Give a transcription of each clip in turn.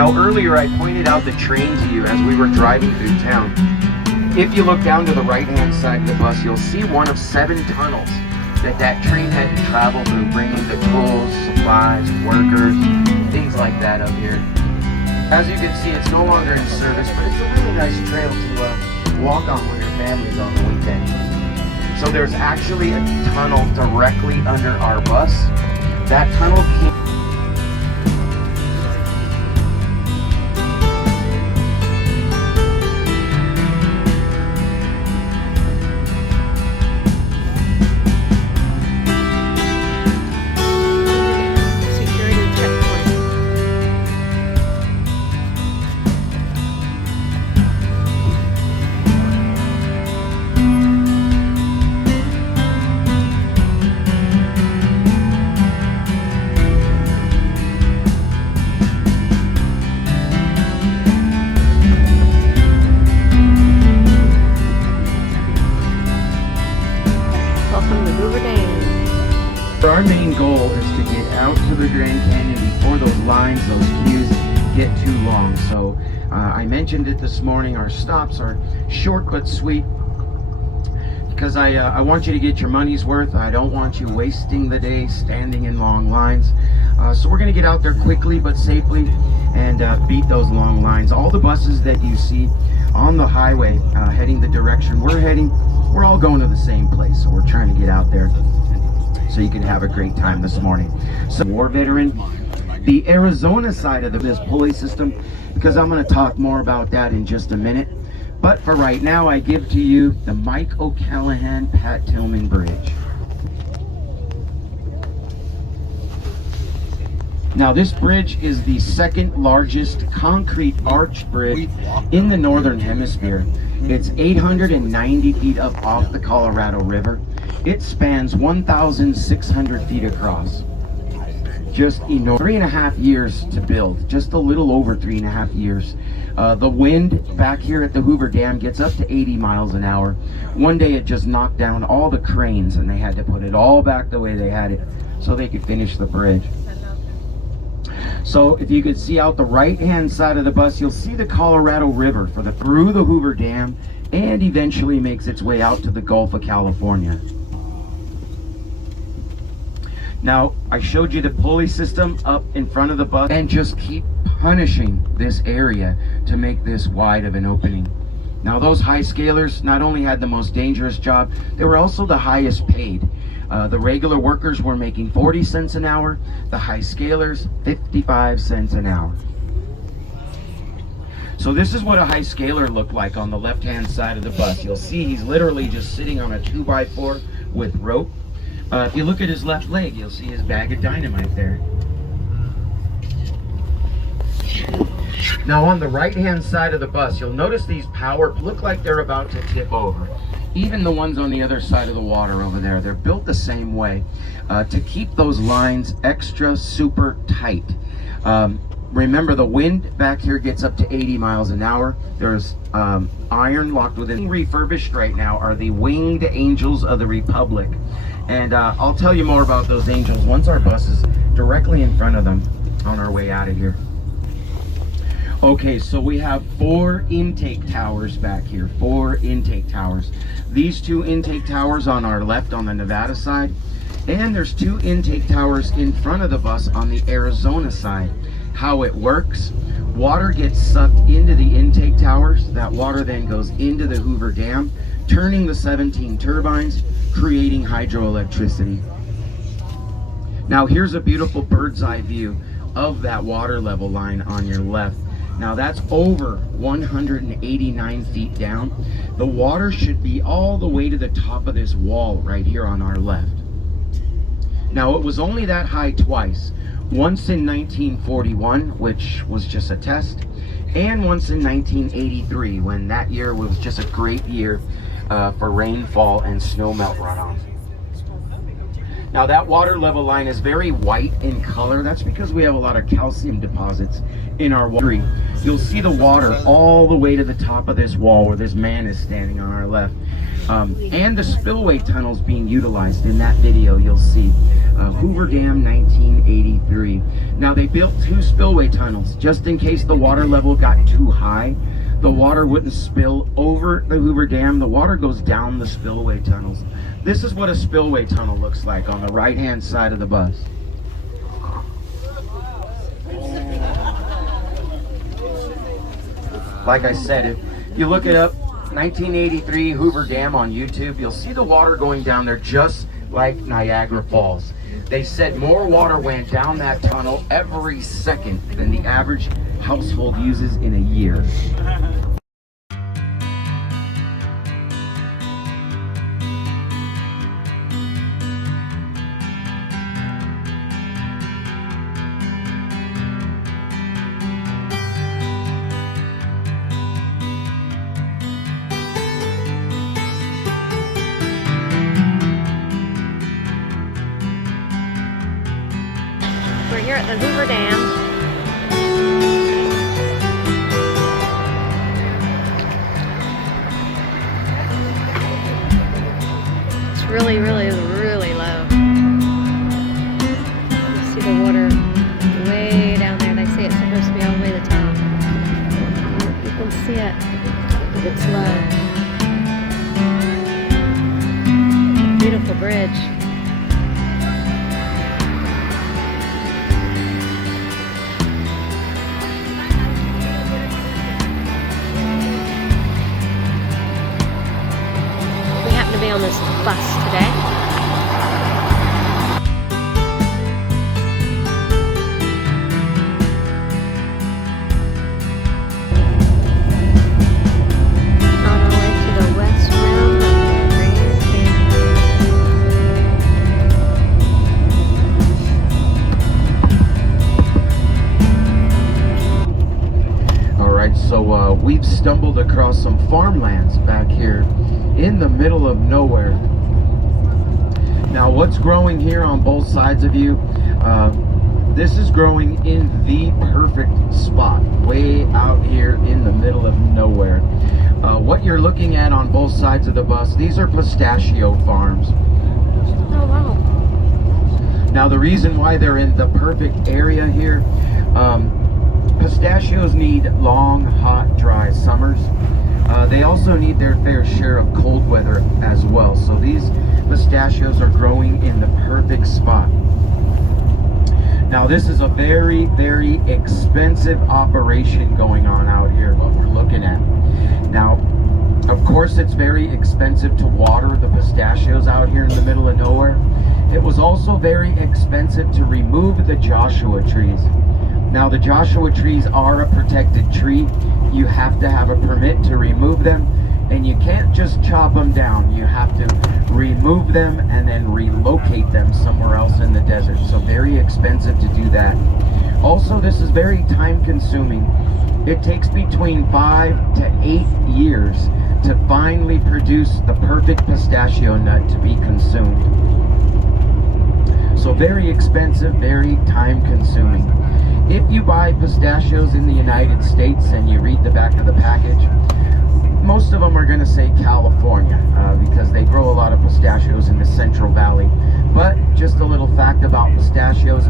Now earlier I pointed out the train to you as we were driving through town. If you look down to the right-hand side of the bus, you'll see one of 7 tunnels that train had to travel through, bringing the tools, supplies, workers, things like that up here. As you can see, it's no longer in service, but it's a really nice trail to walk on when your family's on the weekend. So there's actually a tunnel directly under our bus. That tunnel came Our main goal is to get out to the Grand Canyon before those lines, those queues get too long. So I mentioned it this morning, our stops are short but sweet because I want you to get your money's worth. I don't want you wasting the day standing in long lines. So we're going to get out there quickly but safely and beat those long lines. All the buses that you see on the highway heading the direction we're heading, we're all going to the same place. So we're trying to get out there so you can have a great time this morning. So war veteran, the Arizona side of this pulley system, because I'm going to talk more about that in just a minute. But for right now, I give to you the Mike O'Callahan Pat Tillman Bridge. Now this bridge is the second largest concrete arch bridge in the Northern Hemisphere. It's 890 feet up off the Colorado River. It spans 1,600 feet across. Just enormous. 3.5 years to build, just a little over 3.5 years. The wind back here at the Hoover Dam gets up to 80 miles an hour. One day it just knocked down all the cranes and they had to put it all back the way they had it so they could finish the bridge. So if you could see out the right-hand side of the bus, you'll see the Colorado River through the Hoover Dam and eventually makes its way out to the Gulf of California. Now, I showed you the pulley system up in front of the bus, and just keep punishing this area to make this wide of an opening. Now, those high scalers not only had the most dangerous job, they were also the highest paid. The regular workers were making 40 cents an hour, the high scalers 55 cents an hour. So this is what a high scaler looked like on the left-hand side of the bus. You'll see he's literally just sitting on a 2x4 with rope. If you look at his left leg, you'll see his bag of dynamite there. Now on the right-hand side of the bus, you'll notice these look like they're about to tip over. Even the ones on the other side of the water over there, they're built the same way to keep those lines extra super tight. Remember, the wind back here gets up to 80 miles an hour. There's iron locked within. Refurbished right now are the Winged Angels of the Republic. And I'll tell you more about those angels once our bus is directly in front of them on our way out of here. Okay, so we have 4 intake towers back here, 4 intake towers. These 2 intake towers on our left on the Nevada side, and there's 2 intake towers in front of the bus on the Arizona side. How it works: water gets sucked into the intake towers. That water then goes into the Hoover Dam, turning the 17 turbines, creating hydroelectricity. Now here's a beautiful bird's eye view of that water level line on your left. Now that's over 189 feet down. The water should be all the way to the top of this wall right here on our left. Now it was only that high twice. Once in 1941, which was just a test, and once in 1983, when that year was just a great year for rainfall and snowmelt runoff. Now that water level line is very white in color. That's because we have a lot of calcium deposits in our water. You'll see the water all the way to the top of this wall where this man is standing on our left. And the spillway tunnels being utilized in that video, you'll see. Hoover Dam 1983. Now they built 2 spillway tunnels just in case the water level got too high. The water wouldn't spill over the Hoover Dam. The water goes down the spillway tunnels. This is what a spillway tunnel looks like on the right-hand side of the bus. Like I said, if you look it up, 1983 Hoover Dam on YouTube, you'll see the water going down there just like Niagara Falls. They said more water went down that tunnel every second than the average household uses in a year. We're here at the Hoover Dam. It's really, really, really low. You see the water way down there. They say it's supposed to be all the way to the top. You can see it, but it's low. Beautiful bridge. Be on this bus today. On our way to the west rim of Grand Canyon. All right, so we've stumbled across some farmlands back here in the middle of nowhere. Now what's growing here on both sides of you, this is growing in the perfect spot, way out here in the middle of nowhere. What you're looking at on both sides of the bus, these are pistachio farms. Oh wow. Now the reason why they're in the perfect area here, pistachios need long, hot, dry summers. They also need their fair share of cold weather as well. So these pistachios are growing in the perfect spot. Now this is a very, very expensive operation going on out here, what we're looking at. Now, of course, it's very expensive to water the pistachios out here in the middle of nowhere. It was also very expensive to remove the Joshua trees. Now the Joshua trees are a protected tree. You have to have a permit to remove them, and you can't just chop them down. You have to remove them and then relocate them somewhere else in the desert. So very expensive to do that. Also, this is very time consuming. It takes between 5 to 8 years to finally produce the perfect pistachio nut to be consumed. So very expensive, very time consuming. If you buy pistachios in the United States and you read the back of the package, most of them are going to say California because they grow a lot of pistachios in the Central Valley. But just a little fact about pistachios,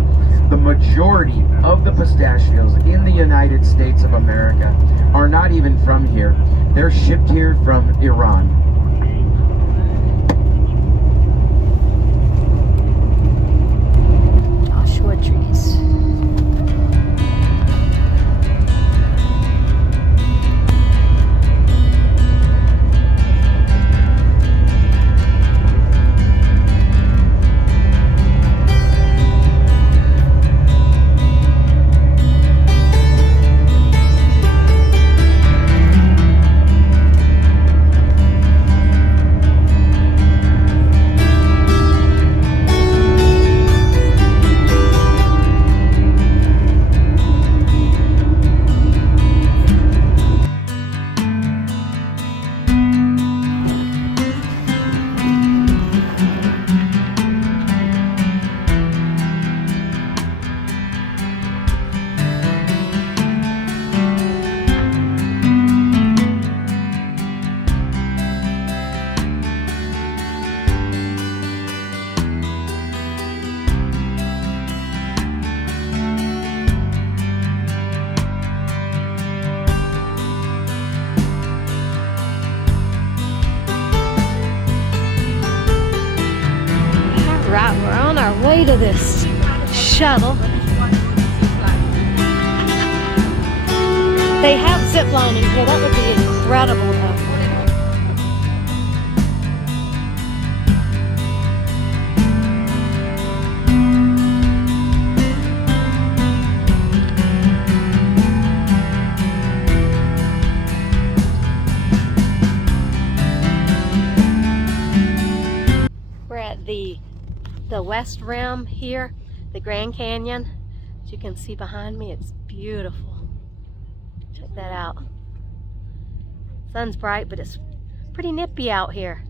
the majority of the pistachios in the United States of America are not even from here. They're shipped here from Iran. Joshua trees. this shuttle. They have zip lining here. That would be incredible though. We're at the West Rim here, the Grand Canyon. As you can see behind me, it's beautiful. Check that out. Sun's bright, but it's pretty nippy out here.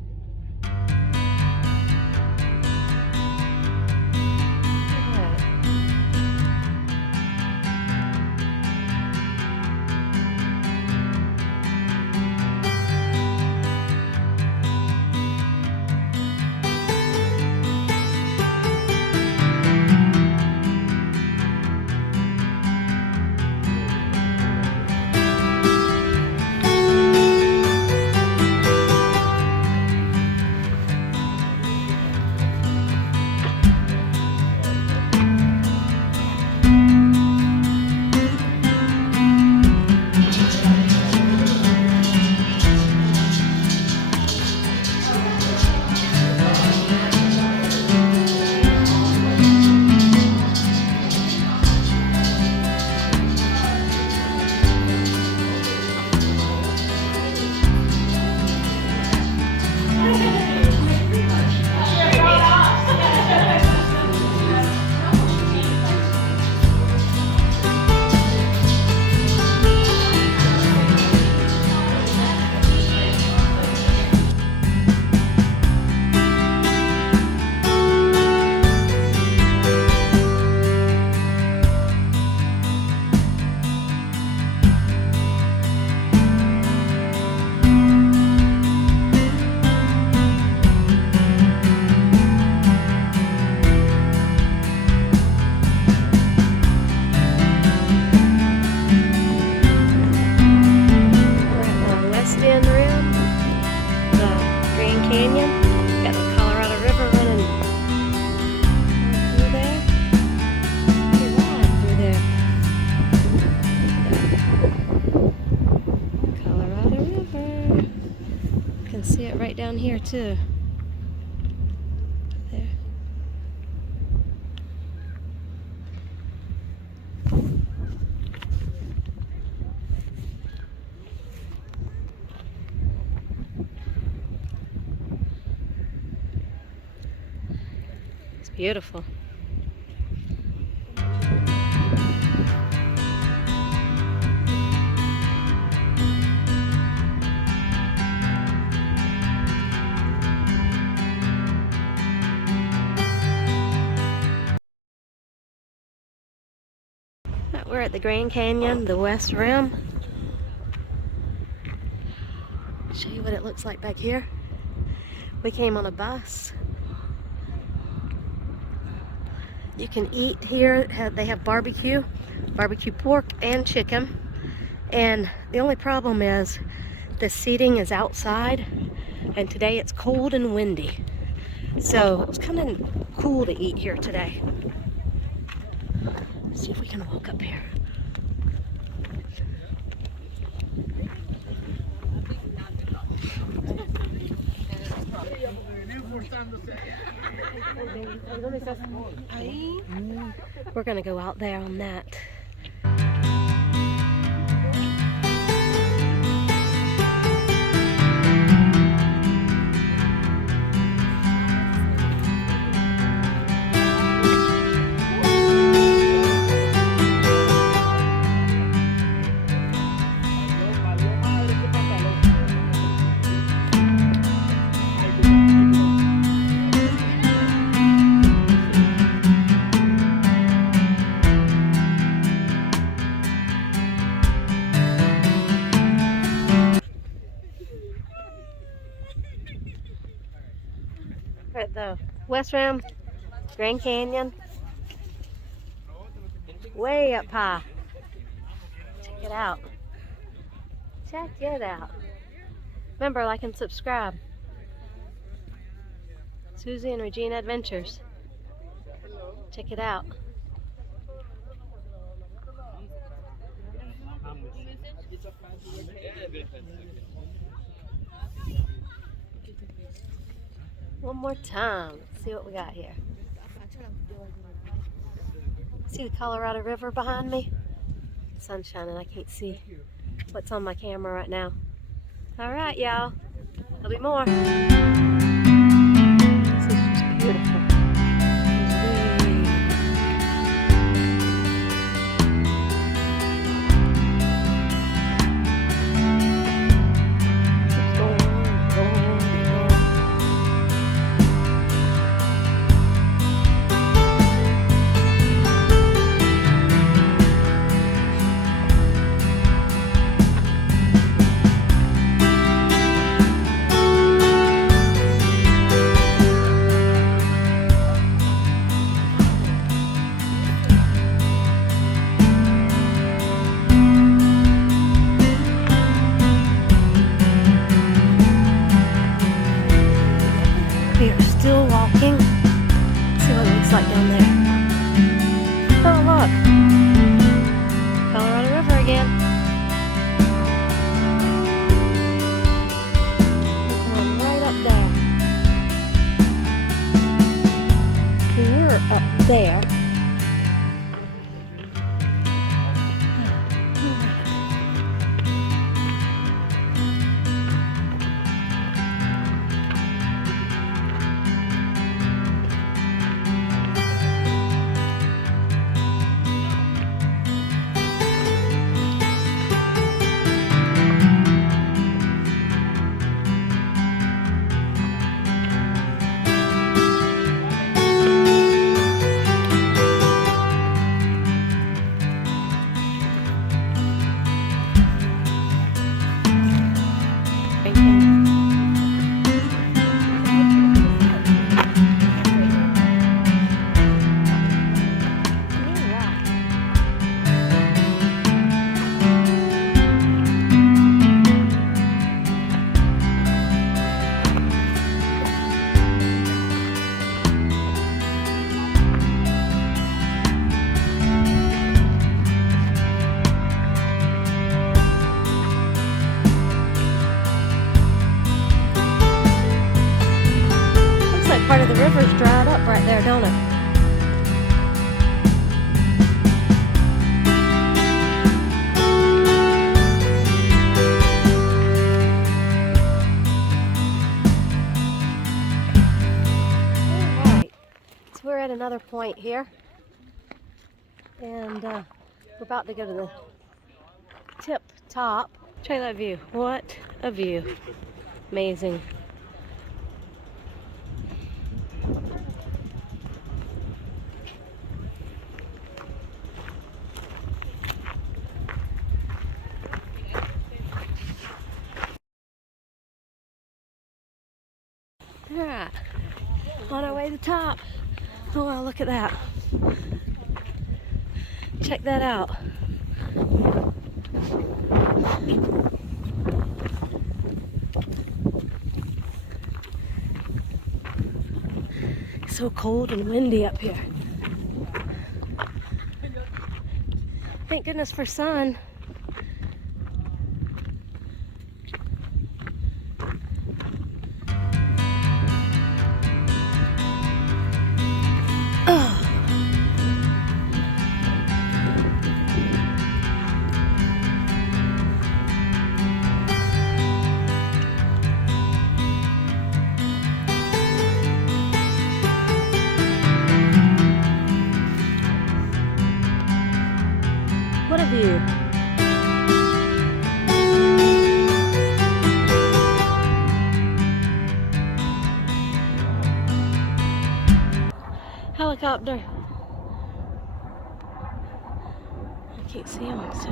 Right down here too. There. It's beautiful. We're at the Grand Canyon, the West Rim. Show you what it looks like back here. We came on a bus. You can eat here. They have barbecue pork and chicken. And the only problem is the seating is outside, and today it's cold and windy. So it's kind of cool to eat here today. Let's see if we can walk up here. We're gonna go out there on that. At the West Rim, Grand Canyon, way up high. Check it out. Check it out. Remember, like and subscribe. Susie and Regina Adventures. Hello. Check it out. One more time. Let's see what we got here. See the Colorado River behind me? The sun's shining. I can't see what's on my camera right now. All right, y'all. There'll be more. This is just beautiful. We are still walking. Let's see what it looks like down there. Oh, look. Colorado River again. We're right up there. We're up there. Part of the river's dried up right there, don't it? Alright, so we're at another point here, and we're about to go to the tip top. Check that view. What a view. Amazing. Alright, on our way to the top. Oh wow, look at that. Check that out. It's so cold and windy up here. Thank goodness for sun. What a view. Helicopter. I can't see him, so.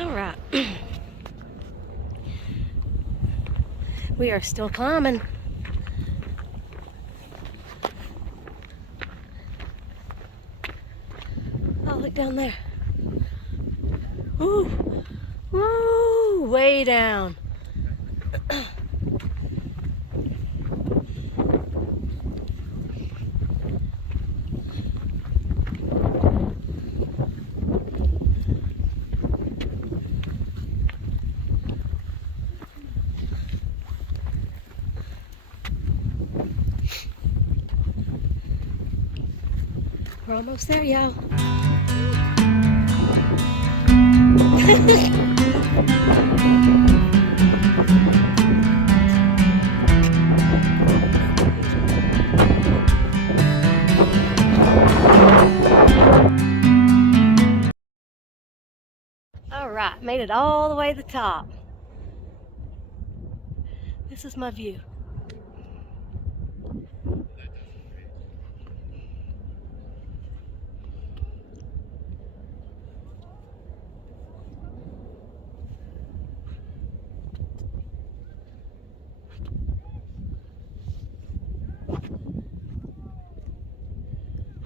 All right. We are still climbing. Oh, look down there. Ooh. Woo! way down. We're almost there, yo. All right, made it all the way to the top. This is my view.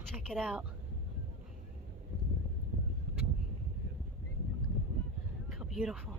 Check it out. How beautiful.